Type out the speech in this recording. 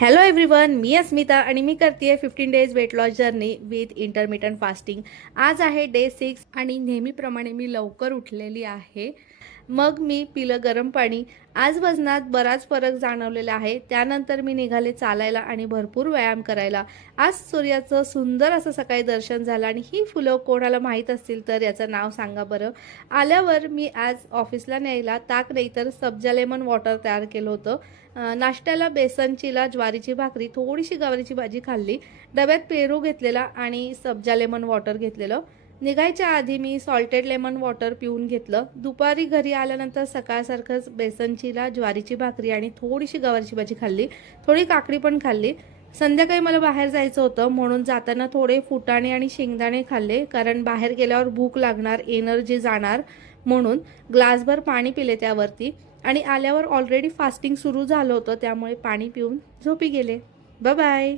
Hello everyone, मी अस्मिता आणि मी करते 15 days weight loss journey with intermittent fasting. आज आहे डे 6 आणि नेहमीप्रमाणे मी लवकर उठलेली आहे। मग मी पिलं गरम पाणी। आज वजनात बराच फरक जाणवलेला आहे। त्यानंतर मी निघाले चालायला आणि भरपूर व्यायाम करायला। आज सूर्याचं सुंदर असं सकाळी दर्शन झालं आणि ही फुलं कोणाला माहीत असतील तर याचं नाव सांगा बरं। आल्यावर मी आज ऑफिसला न्यायला ताक नाही तर सब्जा लेमन वॉटर तयार केलं होतं। नाश्त्याला बेसन चिला, ज्वारीची भाकरी, थोडीशी गवारीची भाजी खाल्ली। डब्यात पेरू घेतलेला आणि सब्जा लेमन वॉटर घेतलेलं। निघायच्या आधी मी सॉल्टेड लेमन वॉटर पिऊन घेतलं। दुपारी घरी आल्यानंतर सकाळसारखंच बेसन चिला, ज्वारीची भाकरी आणि थोडीशी गवारीची भाजी खाल्ली। थोडी काकडी पण खाल्ली। संध्याकाळी मला बाहेर जायचं होतं म्हणून जाताना थोडे फुटाणे आणि शेंगदाणे खाल्ले, कारण बाहेर गेल्यावर भूक लागणार, एनर्जी जाणार म्हणून। ग्लासभर पाणी पिले त्यावरती आणि आल्यावर ऑलरेडी फास्टिंग सुरू झालं होतं, त्यामुळे पाणी पिऊन झोपी गेले। Bye bye.